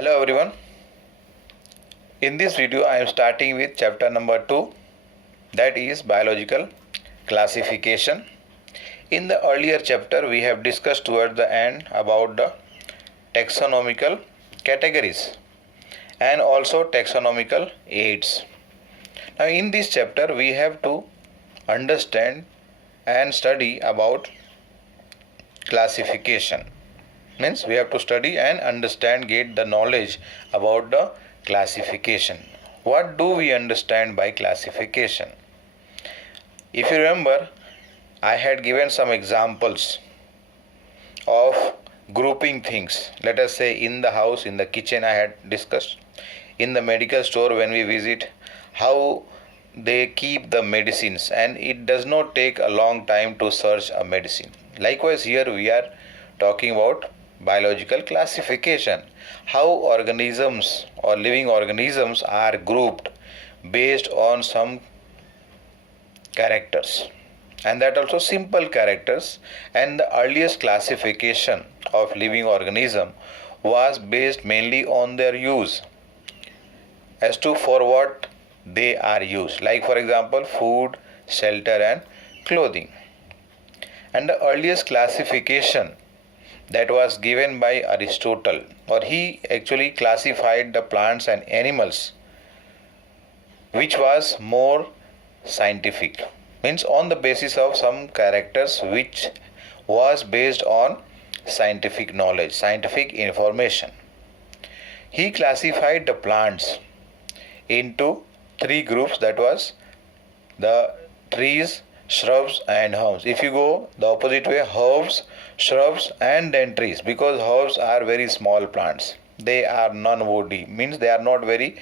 Hello everyone. In this video I am starting with chapter number 2, that is biological classification. In the earlier chapter we have discussed toward the end about the taxonomical categories and also taxonomical aids. Now in this chapter we have to understand and study about classification. Means we have to study and understand, get the knowledge about the classification. What do we understand by classification? If you remember, I had given some examples of grouping things. Let us say in the house, in the kitchen I had discussed. In the medical store when we visit, how they keep the medicines and it does not take a long time to search a medicine. Likewise here we are talking about biological classification, how organisms or living organisms are grouped based on some characters, and that also simple characters. And the earliest classification of living organism was based mainly on their use as to for what they are used, like for example food, shelter and clothing. And the earliest classification that was given by Aristotle, or he actually classified the plants and animals, which was more scientific, means on the basis of some characters which was based on scientific knowledge, scientific information. He classified the plants into three groups, that was the trees, shrubs and herbs. If you go the opposite way, herbs, shrubs and then trees, because herbs are very small plants, they are non-woody, means they are not very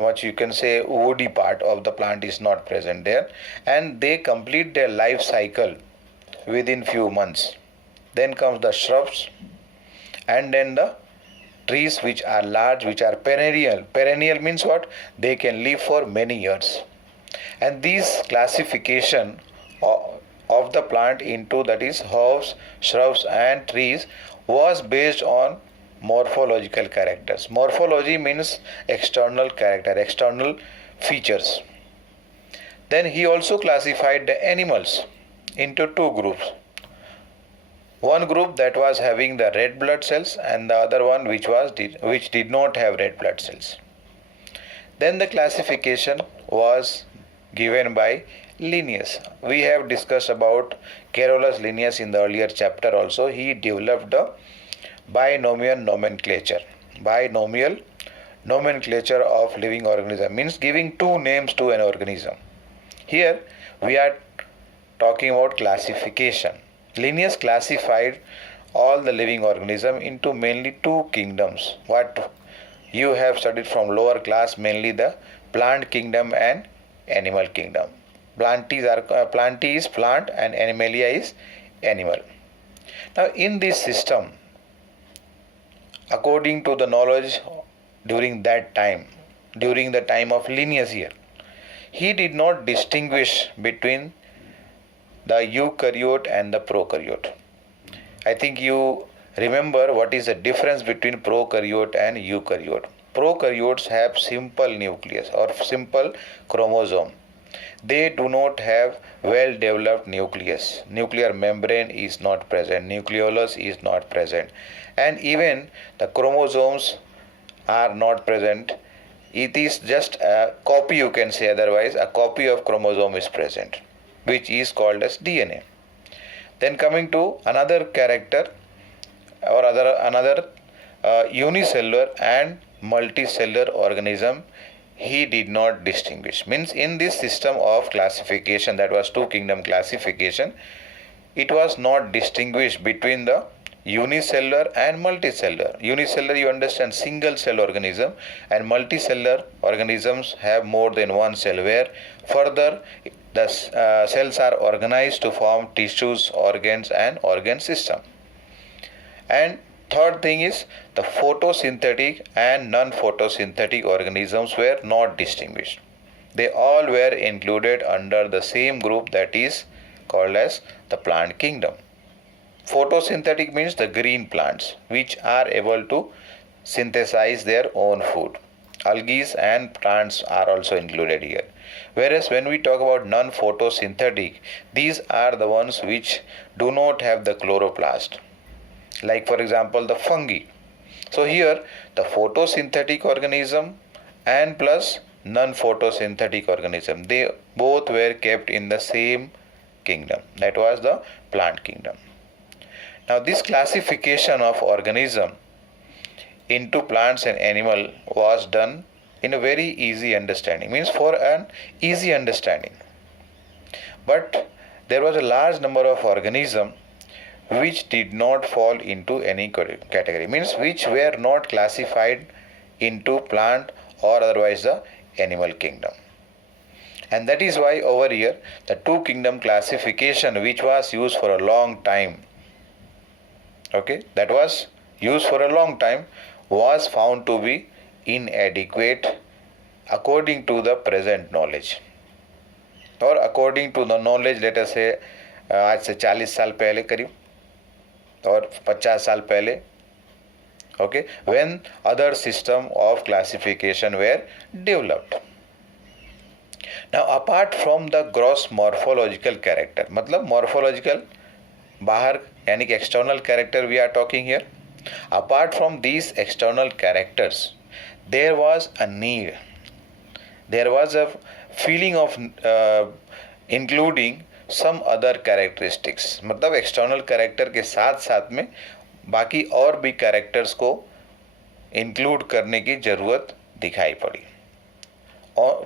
much, you can say woody part of the plant is not present there, and they complete their life cycle within few months. Then comes the shrubs and then the trees, which are large, which are perennial means what, they can live for many years. And this classification of the plant into, that is herbs, shrubs and trees, was based on morphological characters. Morphology means external character, external features. Then he also classified the animals into two groups. One group that was having the red blood cells and the other one which did not have red blood cells. Then the classification was given by Linnaeus. We have discussed about Carolus Linnaeus in the earlier chapter also. He developed the binomial nomenclature. Binomial nomenclature of living organism means giving two names to an organism. Here we are talking about classification. Linnaeus classified all the living organism into mainly two kingdoms. What you have studied from lower class, mainly the plant kingdom and animal kingdom. Plantae is plant and animalia is animal. Now in this system, according to the knowledge during that time, during the time of Linnaeus here, he did not distinguish between the eukaryote and the prokaryote. I think you remember what is the difference between prokaryote and eukaryote. Prokaryotes have simple nucleus or simple chromosome. They do not have well developed nucleus. Nuclear membrane is not present, nucleolus is not present, and even the chromosomes are not present. It is just a copy, you can say, otherwise a copy of chromosome is present, which is called as DNA. Then coming to another character or another unicellular and multicellular organism, he did not distinguish. Means in this system of classification, that was two kingdom classification, it was not distinguished between the unicellular and multicellular. Unicellular, you understand, single cell organism, and multicellular organisms have more than one cell, where further the cells are organized to form tissues, organs and organ system. And third thing is the photosynthetic and non-photosynthetic organisms were not distinguished. They all were included under the same group, that is called as the plant kingdom. Photosynthetic means the green plants which are able to synthesize their own food. Algae and plants are also included here. Whereas when we talk about non-photosynthetic, these are the ones which do not have the chloroplast. Like for example the fungi. So here the photosynthetic organism and plus non-photosynthetic organism, they both were kept in the same kingdom, that was the plant kingdom. Now this classification of organism into plants and animal was done in a very easy understanding, means for an easy understanding. But there was a large number of organisms which did not fall into any category, means which were not classified into plant or otherwise the animal kingdom. And that is why over here the two kingdom classification, which was used for a long time, that was used for a long time, was found to be inadequate according to the present knowledge, or according to the knowledge, let us say आज से 40 साल पहले करीब और 50 साल पहले, when other system of classification were developed. Now apart from the gross morphological character, मतलब morphological बाहर यानी कि external character we are talking here, apart from these external characters, there was a need, there was a feeling of including some other characteristics. मतलब external character के साथ साथ में बाकी और भी characters को include करने की ज़रूरत दिखाई पड़ी,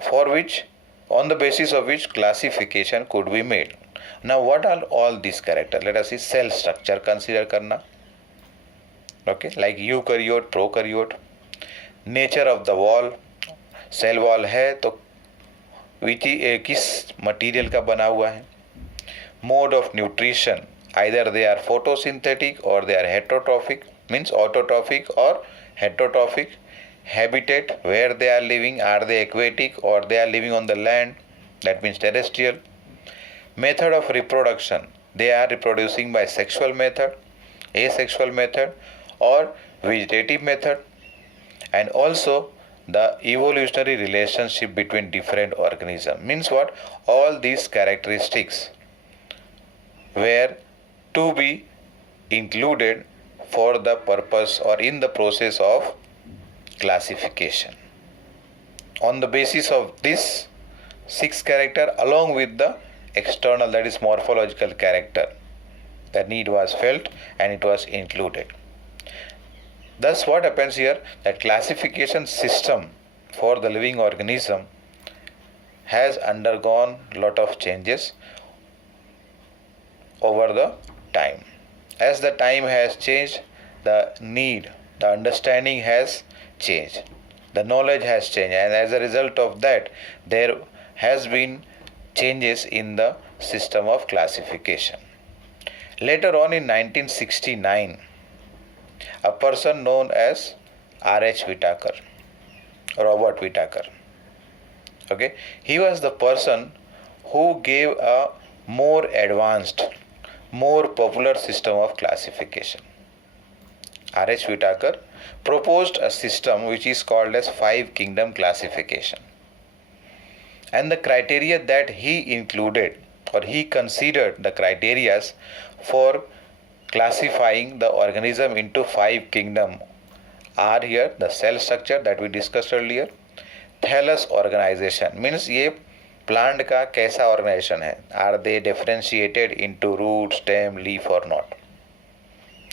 for which, on the basis of which classification could be made. Now what are all these characters? Let us see. Cell structure consider करना, like eukaryote, prokaryote. Nature of the wall, cell wall है तो किस material का बना हुआ है. Mode of nutrition, either they are photosynthetic or they are heterotrophic, means autotrophic or heterotrophic. Habitat, where they are living, are they aquatic or they are living on the land, that means terrestrial. Method of reproduction, they are reproducing by sexual method, asexual method or vegetative method. And also the evolutionary relationship between different organisms, means what, all these characteristics were to be included for the purpose or in the process of classification. On the basis of this 6 character along with the external, that is morphological character, the need was felt and it was included. Thus what happens here, that classification system for the living organism has undergone lot of changes over the time. As the time has changed, the need, the understanding has changed, the knowledge has changed, and as a result of that there has been changes in the system of classification. Later on in 1969, a person known as R.H. Whitaker, Robert Whitaker, he was the person who gave a more advanced, more popular system of classification. R.H. Whitaker proposed a system which is called as 5 kingdom classification. And the criteria that he included, or he considered the criteria for classifying the organism into 5 kingdom, are here the cell structure that we discussed earlier, thallus organization, means ये plant का कैसा organization है, are they differentiated into root, stem, leaf or not.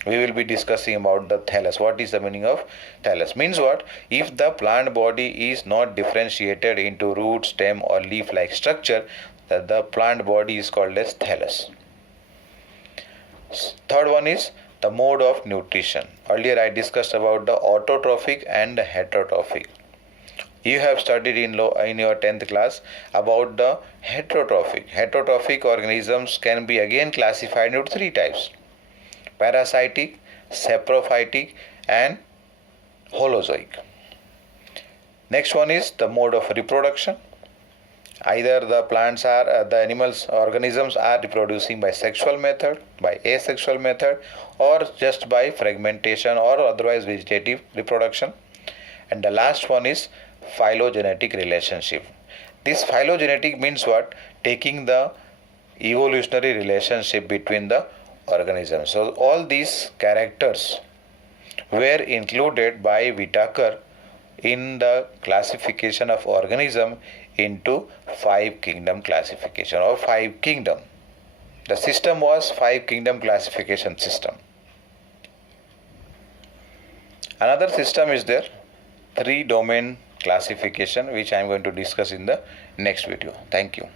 We will be discussing about the thallus. What is the meaning of thallus? Means what? If the plant body is not differentiated into root, stem or leaf like structure, the plant body is called as thallus. Third one is the mode of nutrition. Earlier I discussed about the autotrophic and the heterotrophic. You have studied in your 10th class about the heterotrophic. Heterotrophic organisms can be again classified into 3 types: parasitic, saprophytic and holozoic. Next one is the mode of reproduction. Either the plants are the animals organisms are reproducing by sexual method, by asexual method, or just by fragmentation or otherwise vegetative reproduction. And the last one is phylogenetic relationship. This phylogenetic means what? Taking the evolutionary relationship between the organisms. So all these characters were included by Whitaker in the classification of organism into five kingdom classification or five kingdom. The system was five kingdom classification system. Another system is there, three domain classification, which I am going to discuss in the next video. Thank you.